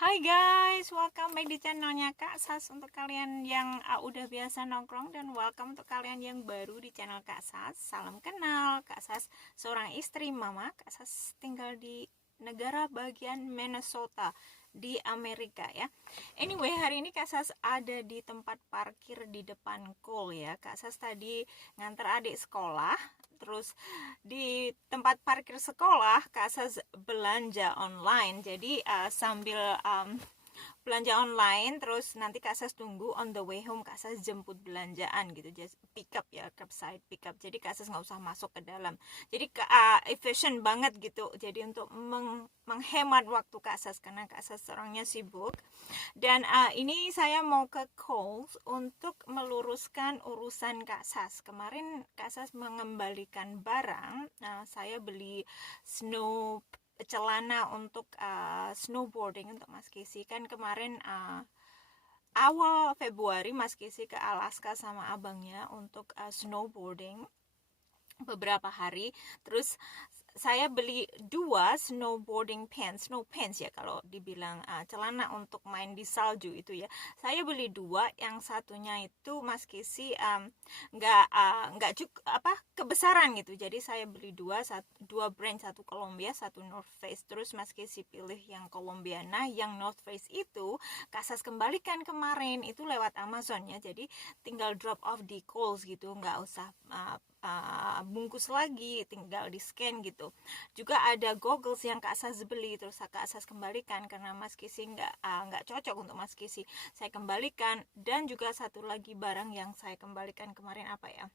Hai guys, welcome back di channelnya Kak Sas. Untuk kalian yang udah biasa nongkrong, dan welcome untuk kalian yang baru di channel Kak Sas. Salam kenal, Kak Sas seorang istri mama. Kak Sas tinggal di negara bagian Minnesota di Amerika ya. Anyway, hari ini Kak Sas ada di tempat parkir di depan Kohl ya. Kak Sas tadi nganter adik sekolah. Terus di tempat parkir sekolah Kak Sas belanja online. Jadi sambil belanja online, terus nanti Kak Sas tunggu on the way home, Kak Sas jemput belanjaan gitu, just pick up ya, curbside pick up. Jadi Kak Sas nggak usah masuk ke dalam, jadi efisien banget gitu. Jadi untuk menghemat waktu Kak Sas, karena Kak Sas orangnya sibuk. Dan ini saya mau ke Kohl's untuk meluruskan urusan Kak Sas. Kemarin Kak Sas mengembalikan barang. Saya beli celana untuk snowboarding untuk Mas Kisi. Kan kemarin awal Februari Mas Kisi ke Alaska sama abangnya untuk snowboarding beberapa hari. Terus saya beli dua snowboarding pants, snow pants ya kalau dibilang, celana untuk main di salju itu ya. Saya beli dua, yang satunya itu Mas Kisi nggak cukup kebesaran gitu. Jadi saya beli dua brand, satu Columbia, satu North Face. Terus Mas Kisi pilih yang Columbia. Nah, yang North Face itu Kasas kembalikan kemarin itu lewat Amazon ya. Jadi tinggal drop off di Kohl's gitu, nggak usah bungkus lagi, tinggal di scan gitu. Juga ada goggles yang Kak Sas beli, terus Kak Sas kembalikan karena Mas Kisi nggak cocok untuk Mas Kisi, saya kembalikan. Dan juga satu lagi barang yang saya kembalikan kemarin apa ya,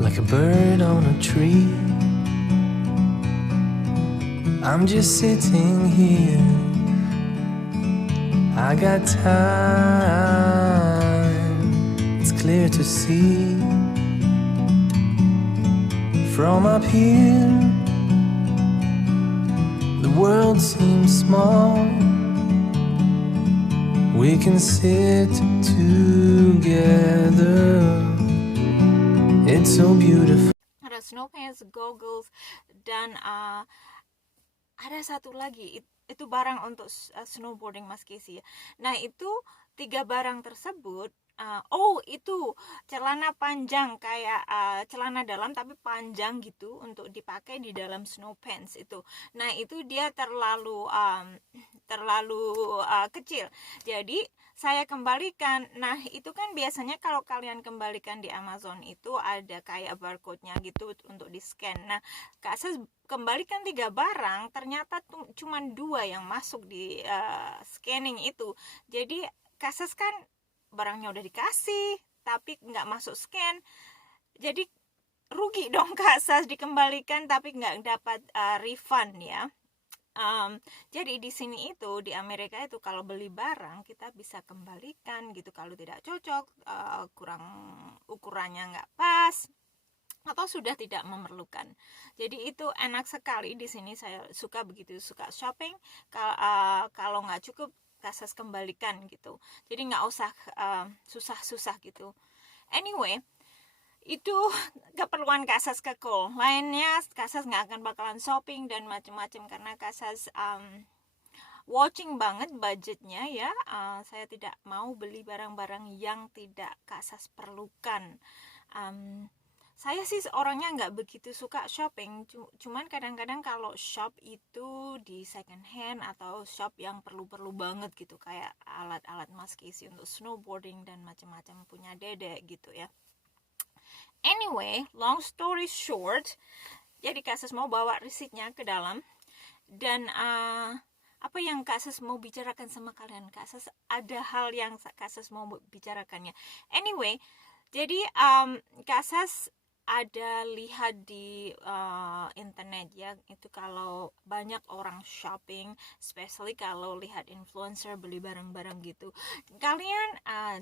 like a bird on a tree. I'm just sitting here. I got time. It's clear to see from up here. The world seems small. We can sit together. It's so beautiful. ada snow pants, goggles, dan ada satu lagi itu barang untuk snowboarding Mas Kisi ya. Nah, itu tiga barang tersebut. Itu celana panjang, kayak celana dalam tapi panjang gitu untuk dipakai di dalam snow pants itu. Nah, itu dia terlalu kecil. Jadi saya kembalikan. Nah, itu kan biasanya kalau kalian kembalikan di Amazon itu ada kayak barcode-nya gitu untuk di scan. Nah, Kak Sas kembalikan tiga barang, ternyata cuma dua yang masuk di scanning itu. Jadi Kak Sas kan barangnya udah dikasih tapi nggak masuk scan, jadi rugi dong Kak Sas, dikembalikan tapi nggak dapat refund ya. Jadi di sini itu, di Amerika itu, kalau beli barang kita bisa kembalikan gitu kalau tidak cocok, kurang ukurannya nggak pas, atau sudah tidak memerlukan. Jadi itu enak sekali di sini. Saya suka begitu, suka shopping. Kalau nggak cukup Kasas kembalikan gitu. Jadi nggak usah susah-susah gitu. Anyway, itu keperluan Kasas ke Kohl. Lainnya Kasas nggak akan bakalan shopping dan macam-macam karena Kasas watching banget budgetnya ya. Saya tidak mau beli barang-barang yang tidak Kasas perlukan. Saya sih orangnya nggak begitu suka shopping, cuman kadang-kadang kalau shop itu di second hand atau shop yang perlu-perlu banget gitu, kayak alat-alat Mas Kisi untuk snowboarding dan macam-macam punya dedek gitu ya. Anyway, long story short, jadi Kasus mau bawa resitnya ke dalam. Dan apa yang Kasus mau bicarakan sama kalian? Kasus ada hal yang Kasus mau bicarakannya. Anyway, jadi Kasus ada lihat di internet ya, itu kalau banyak orang shopping, especially kalau lihat influencer beli barang-barang gitu, kalian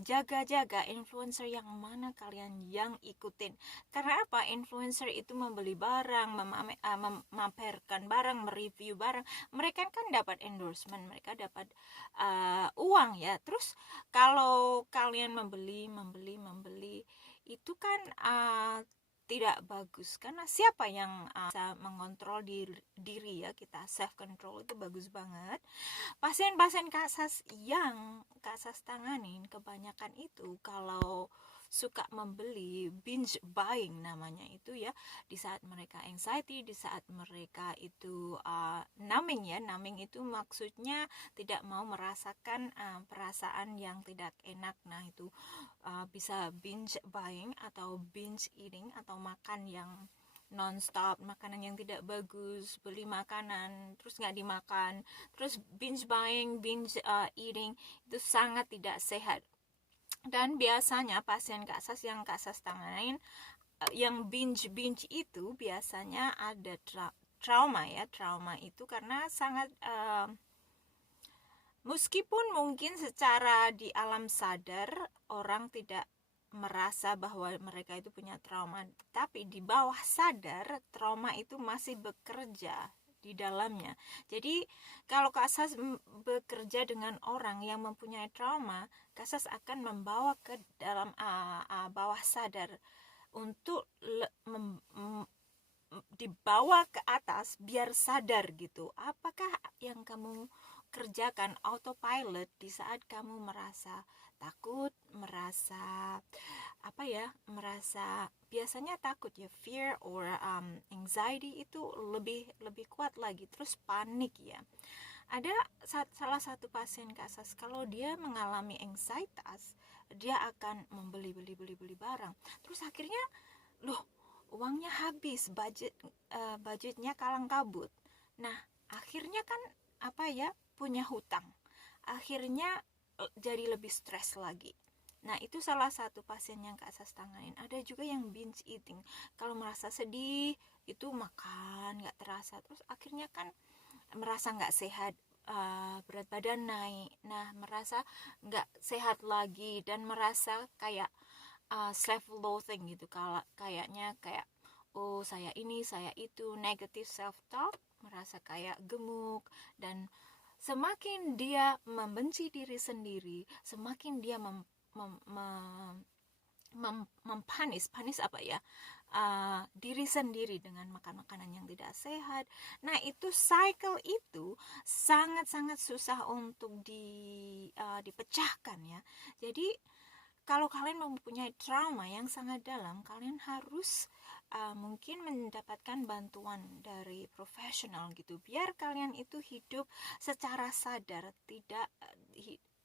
jaga-jaga influencer yang mana kalian yang ikutin. Karena apa? Influencer itu membeli barang, memamerkan barang, mereview barang, mereka kan dapat endorsement, mereka dapat uang ya. Terus kalau kalian membeli itu kan tidak bagus, karena siapa yang bisa mengontrol diri ya, kita self control itu bagus banget. Pasien-pasien kasus yang kasus tanganin kebanyakan itu kalau suka membeli binge buying namanya itu ya, di saat mereka anxiety, di saat mereka itu numbing ya, numbing itu maksudnya tidak mau merasakan perasaan yang tidak enak. Nah itu bisa binge buying atau binge eating, atau makan yang non-stop, makanan yang tidak bagus, beli makanan terus nggak dimakan, terus binge buying, binge eating, itu sangat tidak sehat. Dan biasanya pasien kasus yang kasus tanganin yang binge itu biasanya ada trauma ya. Trauma itu karena sangat meskipun mungkin secara di alam sadar orang tidak merasa bahwa mereka itu punya trauma, tapi di bawah sadar trauma itu masih bekerja di dalamnya. Jadi kalau Kasas bekerja dengan orang yang mempunyai trauma, Kasas akan membawa ke dalam bawah sadar untuk dibawa ke atas biar sadar gitu. Apakah yang kamu kerjakan autopilot di saat kamu merasa takut, merasa merasa biasanya takut ya, fear or anxiety itu lebih kuat lagi, terus panik ya. Ada salah satu pasien kasus, kalau dia mengalami anxietas, dia akan membeli barang, terus akhirnya loh, uangnya habis, budgetnya kalang kabut. Nah akhirnya kan punya hutang, akhirnya jadi lebih stres lagi. Nah itu salah satu pasien yang Kasas tanganin. Ada juga yang binge eating, kalau merasa sedih itu makan nggak terasa, terus akhirnya kan merasa nggak sehat, berat badan naik, nah merasa nggak sehat lagi dan merasa kayak self loathing gitu, kayaknya kayak oh saya ini saya itu, negative self talk, merasa kayak gemuk. Dan semakin dia membenci diri sendiri, semakin dia panis diri sendiri dengan makan makanan yang tidak sehat. Nah itu cycle itu sangat susah untuk dipecahkan ya. Jadi kalau kalian mempunyai trauma yang sangat dalam, kalian harus mungkin mendapatkan bantuan dari profesional gitu, biar kalian itu hidup secara sadar, tidak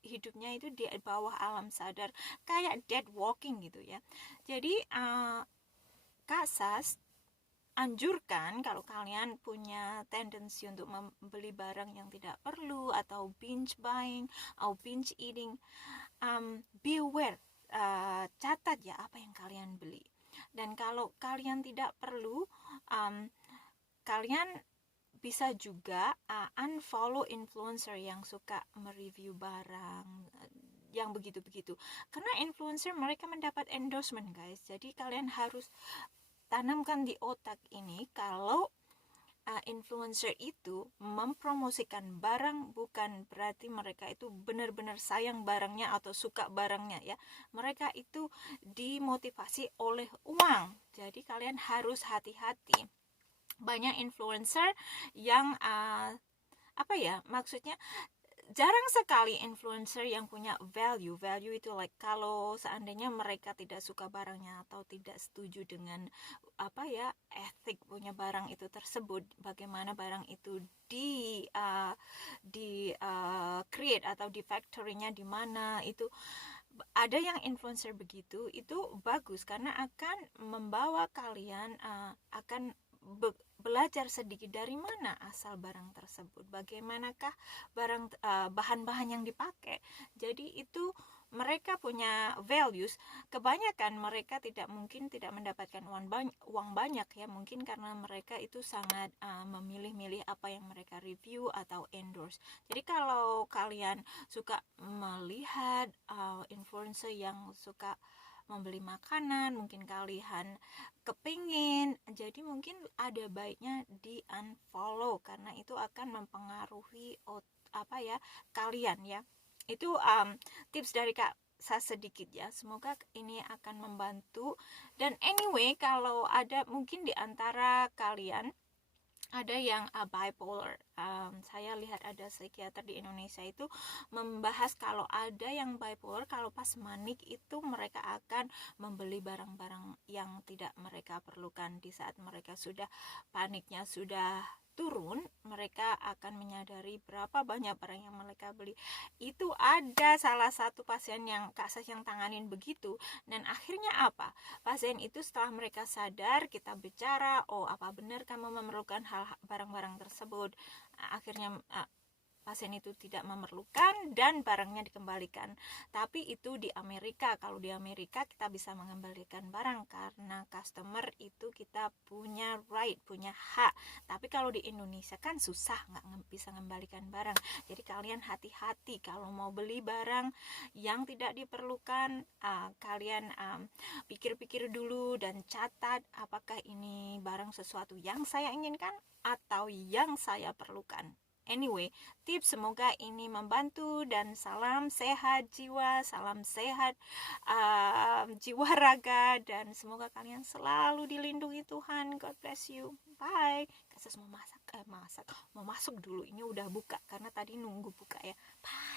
hidupnya itu di bawah alam sadar, kayak dead walking gitu ya. Jadi Kasas anjurkan kalau kalian punya tendensi untuk membeli barang yang tidak perlu atau binge buying atau binge eating, be aware, catat ya apa yang kalian beli. Dan kalau kalian tidak perlu, kalian bisa juga unfollow influencer yang suka mereview barang yang begitu-begitu, karena influencer mereka mendapat endorsement guys. Jadi kalian harus tanamkan di otak ini kalau influencer itu mempromosikan barang bukan berarti mereka itu benar-benar sayang barangnya atau suka barangnya ya. Mereka itu dimotivasi oleh uang. Jadi kalian harus hati-hati. Banyak influencer yang maksudnya jarang sekali influencer yang punya value itu like kalau seandainya mereka tidak suka barangnya atau tidak setuju dengan etik punya barang itu tersebut, bagaimana barang itu di create atau di factory-nya di mana, itu ada yang influencer begitu, itu bagus karena akan membawa kalian akan belajar sedikit dari mana asal barang tersebut, bagaimanakah bahan-bahan yang dipakai. Jadi itu mereka punya values, kebanyakan mereka tidak mendapatkan uang banyak ya, mungkin karena mereka itu sangat memilih-milih apa yang mereka review atau endorse. Jadi kalau kalian suka melihat influencer yang suka membeli makanan, mungkin kalian kepingin, jadi mungkin ada baiknya di unfollow karena itu akan mempengaruhi kalian ya. Itu tips dari Kak Sa sedikit ya, semoga ini akan membantu. Dan anyway, kalau ada mungkin di antara kalian ada yang bipolar, saya lihat ada psikiater di Indonesia itu membahas kalau ada yang bipolar, kalau pas manik itu mereka akan membeli barang-barang yang tidak mereka perlukan. Di saat mereka sudah paniknya sudah turun, mereka akan menyadari berapa banyak barang yang mereka beli. Itu ada salah satu pasien yang Kak Sas yang tanganin begitu, dan akhirnya apa? Pasien itu setelah mereka sadar, kita bicara, oh apa benar kamu memerlukan barang-barang tersebut. Akhirnya pasien itu tidak memerlukan dan barangnya dikembalikan. Tapi itu di Amerika. Kalau di Amerika kita bisa mengembalikan barang karena customer itu kita punya right, punya hak. Tapi kalau di Indonesia kan susah, nggak bisa mengembalikan barang. Jadi kalian hati-hati kalau mau beli barang yang tidak diperlukan. Kalian pikir-pikir dulu dan catat apakah ini barang sesuatu yang saya inginkan atau yang saya perlukan. Anyway, tips semoga ini membantu, dan salam sehat jiwa, salam sehat jiwa raga, dan semoga kalian selalu dilindungi Tuhan. God bless you. Bye. Kasus mau masuk dulu, ini udah buka karena tadi nunggu buka ya. Bye.